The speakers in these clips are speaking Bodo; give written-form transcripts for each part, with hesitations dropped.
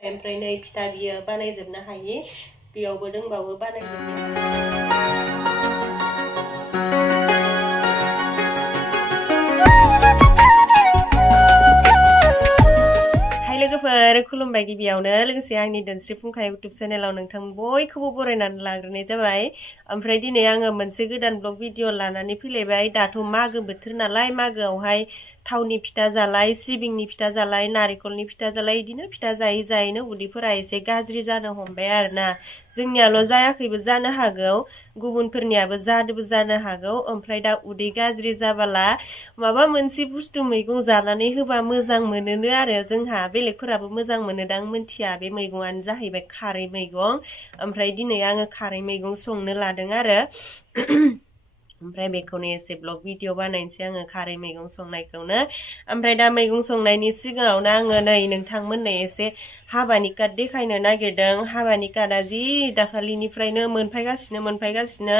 ओमफ्राय नै फिथा बियो बानायजोबनो हायि बेयावबो दंबावो बानायजोबनो लोगोफोर खुलुमबाय गिबियावनो लोगोसे आंनि दोनस्रि फुंखा इउटुब चेनेलाव नोंथां बयखौबो बरायनानै लाग्रोनाय जाबाय। ओमफ्राय दिनै आङो मोनसे गोदान ब्लग भिडिअ लानानै फैलायबाय। दाथ' मागो बोथोर नालाय मागोआवहाय थावनि फिथा जालाय सिबिंनि फिथा जालाय नारेंखलनि फिथा जालाय बिदिनो फिथा जायै जायैनो उदैफोरा एसे गाज्रि जानो हमबाय आरोना। जोंनियाल' जायाखैबो जानो हागौ गुबुनफोरनियाबो जादोंबो जानो हागौ। ओमफ्राय दा उदै गाज्रि जाबाला माबा मोनसे बुस्थु मैगं जानानै होबा मोजां मोनोनो आरो जोंहा बेलेगफोराबो मोजां मोनोदां मिथिया। बे मैगंआनो जाहैबाय खारै मैगं। ओमफ्राय दिनै आङो खारै मैगं संनो लादों आरो ओमफ्राय बेखौनो एसे ब्लग भिडिअ बानायनोसै आङो खारै मैगं संनायखौनो। ओमफ्राय दा मैगं संनायनि सिगाङावनो आङो नै नोंथांमोननो एसे हाबानि कार्ड देखायनो नागिरदों। हाबानि कार्डआ जि दाखालिनिफ्रायनो मोनफायगासिनो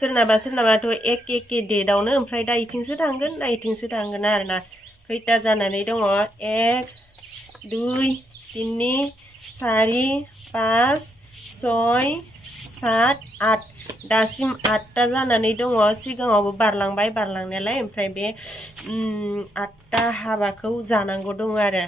सोरनाबाथ' एके डेटआवनो ओमफ्राय दा इथिंसो थांगोन आरोना। खैथा जानानै दङ 1 2 3 4 5 6 7 8 दासिम 8टा जानानै दङ। सिगाङावबो बारलांबाय बारलांनायालाय ओमफ्राय बे 8टा हाबाखौ जानांगौ दङ आरो।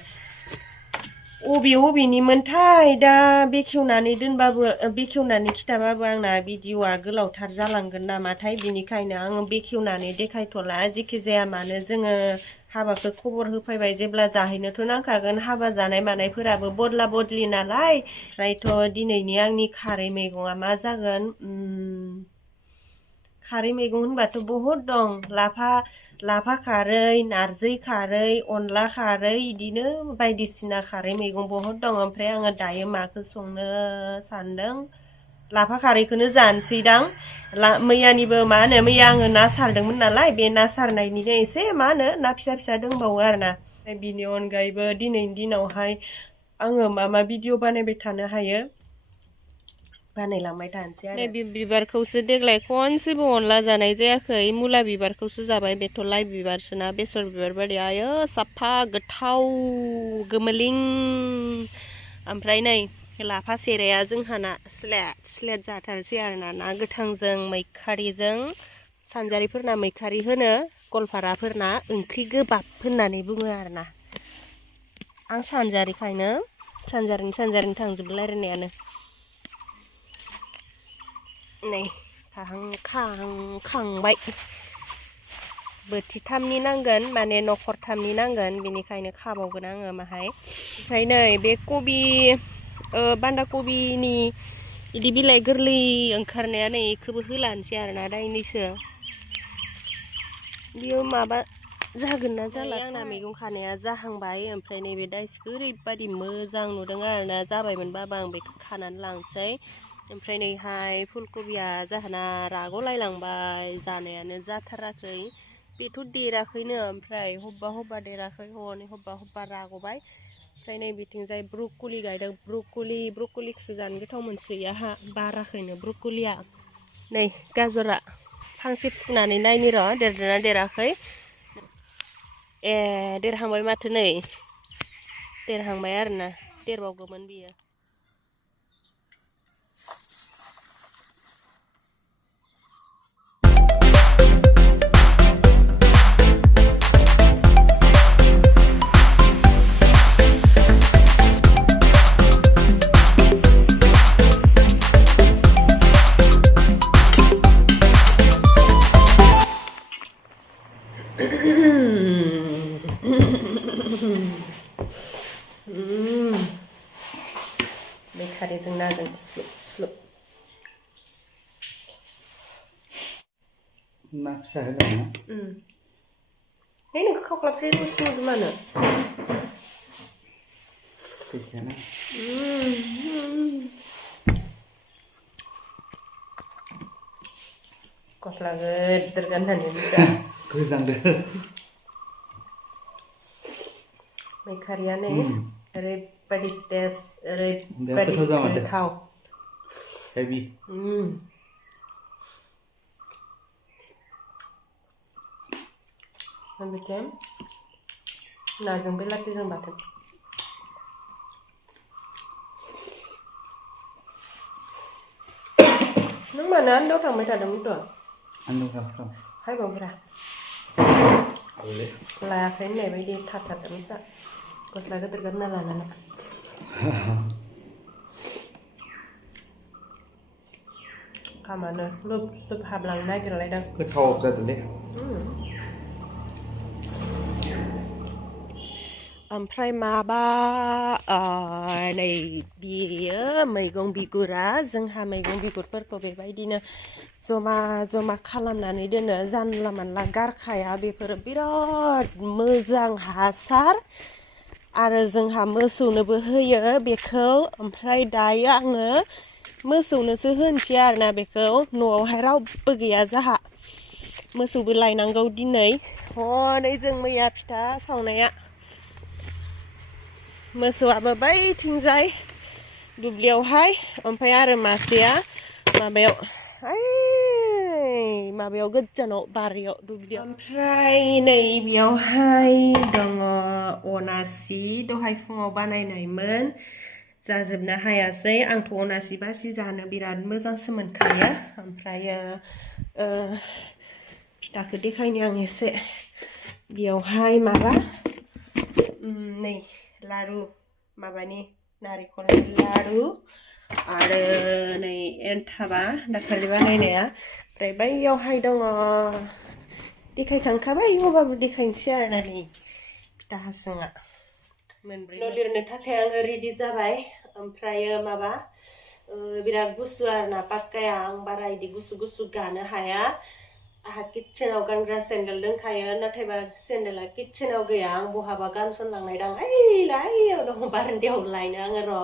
अबेनिमोनथाय दा बेखेवनानै दोनबाबो बेखेवनानै खिथाबाबो आंना भिडिअ'आ गोलावथार जालांगोन नामाथाय बिनिखायनो आङो बेखेवनानै देखायथ'ला। जेखि जाया मानो जोङो हाबाखौ खबर होफैबाय जेब्ला जाहैनोथ' नांखागोन। हाबा जानाय मानायफोराबो बदला बदलि नालाय। ओमफ्रायथ' दिनैनि आंनि खारै मैगङा मा जागोन खारै मैगं होनबाथ' बहुद दं। लाफा खारै नारजि खारै अनला खारै इदिनो बायदिसिना खारै मैगं बहुद दं। ओमफ्राय आङो दायो माखौ संनो सानदों लाफा खारैखौनो जानोसैदां। मैयानिबो मैया आङो ना सारदोंमोन नालाय बे ना सारनायनिनो एसे ना फिसा दंबावो आरोना। बिनि अनगायैबो दिनैनि दिनावहाय आङो मा भिडिअ बानायबाय थानो हायो बानायलांबाय थानोसै आरो। बे बिबारखौसो देग्लाय खनसेबो अनला जानाय जायाखै। मुला बिबारखौसो जाबाय। बेथ' लाइ बिबारसोना बेसर बिबार बायदि आयो साफा गोथाव गोमोलिं। ओमफ्राय नै लाफा सेराया जोंहाना स्लेट जाथारसै आरोना। ना गोथांजों मैखारिजों सानजारिफोरना मैखारि होनो गवालपाराफोरना ओंख्रि गोबाब होननानै बुङो आरोना। आं सानजारिखायनो सानजारिनो थांजोबो रायलायनायानो। नै खांबाय बोथिथामनि नांगोन माने न'खरथामनि नांगोन बेनिखायनो खाबावगोन आङो माहाय। ओमफ्राय नै बे बान्दा कबिनि बिदि बिलाइ गोरलै ओंखारनाया नै बेखौबो होलानोसै आरोना दायनैसो। बियो माबा जागोन ना जाला आंना मैगं खानाया जाहांबाय। ओमफ्राय नैबे दाइसखौ ओरैबादि मोजां नुदों आरोना। जाबायमोनबाबो आं बेखौ खानानै लांसै। ओमफ्राय नैहाय फुलकबिया जाहोना राग'लायलांबाय जानायानो जाथाराखै। बेथ' देराखैनो ओमफ्राय हबा देराखै हनै हबा राग'बाय। ओमफ्राय नै बिथिंजाय ब्रक'लि गायदों। ब्रक'लिखौसो जानो गोथाव मोनसोयो आंहा बाराखैनो ब्रक'लिया। नै गाजरा फांसे फुनानै नायनि र' देरदोंना देराखै। देरहांबाय माथो नै देरहांबाय आरोना देरबावगौमोन बियो। मैखारिजों नाजों स्लुब ना फिसा होदों ना? है नोंखौ खावख्लाबसो दसे नुदों मानो? गैखायाना। गस्ला गोदोर गाननानै फैदों। गोजांदो। मैखारियानो ओरैबायदि टेस्ट बिराद ओरैबायदि गोथाव जामारदो गोथाव। हेभि। ओमफ्राय नाजों बेलाथिजों बाथोन। नों मानो आनदाव थांबाय थादोंमोन थ' आनदाव थांफ्राव हायबावब्रा आले लायाखै होननाय बायदि थाथारदोंमोन दा गस्ला गिदिर गानना लानानै खामानो लोब लोब हाबलांनो नागिरलायदों गोथाव जादोंलै ओमफ्राय माबा नै बियो मैगं बिगुरा जोंहा मैगं बिगुरफोरखौ बेबायदिनो जमा जमा खालामनानै दोनो जानला मानला गारखाया बेफोरो बिराद मोजां हासार आरो जोंहा मोसौनोबो होयो बेखौ ओमफ्राय दायो आङो मोसौनोसो होनोसै आरोना बेखौ न'आवहाय रावबो गैया जाहा मोसौबो लायनांगौ दिनै हनै जों मैया फिथा सावनाया मोसौआबो बैथिंजाय दुब्लियावहाय ओमफ्राय आरो मासेया माबायाव माबायाव गोजानाव बारियाव दुब्लियाव ओमफ्राय नै बेयावहाय दङ अनासि दहाय फुङाव बानायनायमोन जाजोबनो हायासै आंथ' अनासि बासि जानो बिराद मोजांसो मोनखायो ओमफ्रायो फिथाखौ देखायनो आं एसे बेयावहाय माबा नै लारु माबानि नारेंखलनि लारु आरो नै एन्थाबा दाखालि बानायनाया ओमफ्राय बैयावहाय दङ देखायखांखाबाय होमबाबो देखायनोसै आरोना नै फिथा हासुङा मोनब्रै न' लिरनो थाखाय आङो रेडि जाबाय ओमफ्रायो माबा बिराद गुसु आरोना पाक्काया आं बारा इदि गुसु गुसु गानो हाया आहा किटचेनाव गानग्रा सेन्देल दंखायो नाथायबा सेन्देला किटचेनाव गैया आं बहाबा गानसनलांनाय दं ओइलायाव दङ बारान्दायाव लायनो आङो र'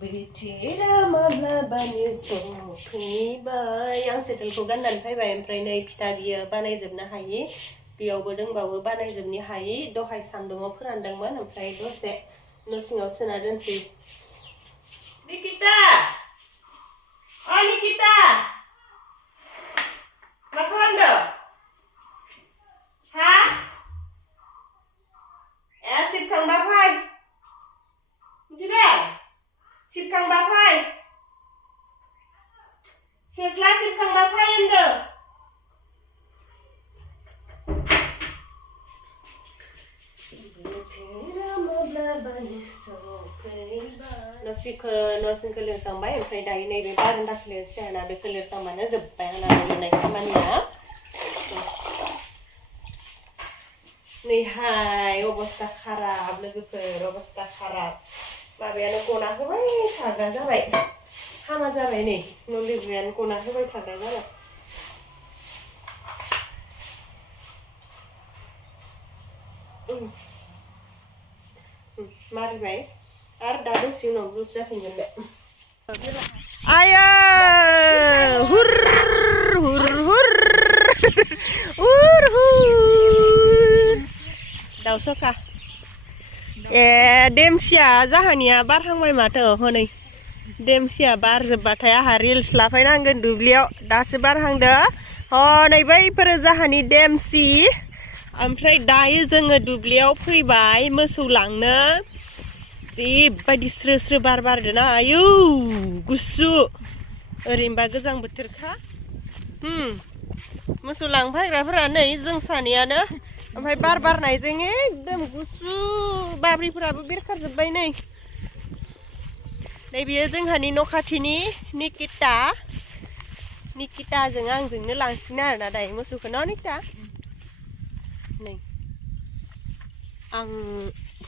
बोथोरा माब्लाबानो सफैबाय आं सेन्देलखौ गाननानै फैबाय ओमफ्राय नै फिथा बियो बानायजोबनो हायि बेयावबो दंबावो बानायजोबनो हायि दहाय सान्दुङाव फोरानदोंमोन ओमफ्राय दसे न' सिङाव सोना दोनसै निकिता निकिता मा खालामदों हा सिबखांबा फै मिथिबाय सिबखांबा फै सेस्ला सिबखांबा फै होनदों न'सिंखौ लिरखांबाय ओमफ्राय दायो नैबे बारान्दाखौ लिरसै आरोना बेखौ लिरखांबानो जोब्बाय आंना लिरनाय खामानिया नैहाय अबस्था खाराब लोगोफोर अबस्था खाराब माबायानो गना होबाय थाग्रा जाबाय हामा जाबाय नै न' लिरनायानो गना होबाय थाग्रा जाबाय मारिबाय आरो दा दसे उनाव लुज जाफिनगोन बे आया हुर हुर हुर हुर हुर दाउसखा देमसिया जाहानिया बारहांबाय माथो हनै देमसिया बारजोबबाथाय आंहा रिल्स लाफायनांगोन दुब्लियाव दासो बारहांदो हनै बैफोरो जाहानि देमसि ओमफ्राय दायो जोङो दुब्लियाव फैबाय मोसौ लांनो जिबायदि स्रो स्रो बार बारदों ना आयौ गुसु ओरैनोबा गोजां बोथोरखा मोसौ लांफैग्राफोरा नै जों सानैयानो ओमफ्राय बार बारनायजों एकदम गुसु बाब्रिफोराबो बिरखारजोब्बाय नै बेयो जोंहानि न' खाथिनि निकिताजों आंजोंनो लांसिगोन आरोना दायो मोसौखौ न' निकिता नै आं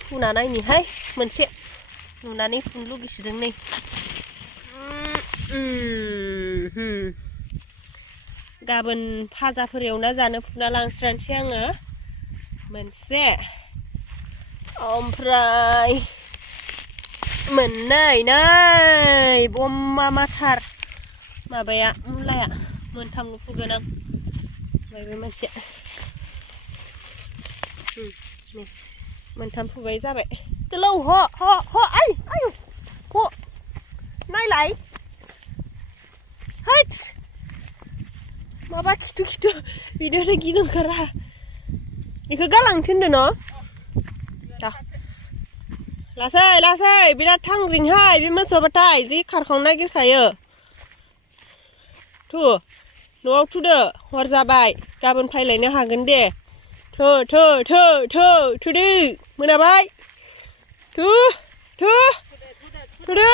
फुना नायनिहाय मोनसे नुनानै फुनो लुगैसोदों नै गाबोन फाजाफोर एवना जानो फुना लांस्रानोसै आङो मोनसे ओमफ्राय मोननै नै बमा माथार माबाया मुलाया मोनथामल' फुगोन आं ओमफ्राय बे मोनसे मोनथाम फुबाय जाबाय चलो आय आयु नायलाय हैट माबा खिथु बिदिनो गिनो ओंखारा बेखौ गालांनो थिनदों न' लासै बिराद थांग्रिंहाय बे मोसौबाथाय जि खारखांनो नागिरखायो थु न'आव थुदो हर जाबाय गाबोन फैलायनो हागोन दे थुदो मोनाबाय थुदो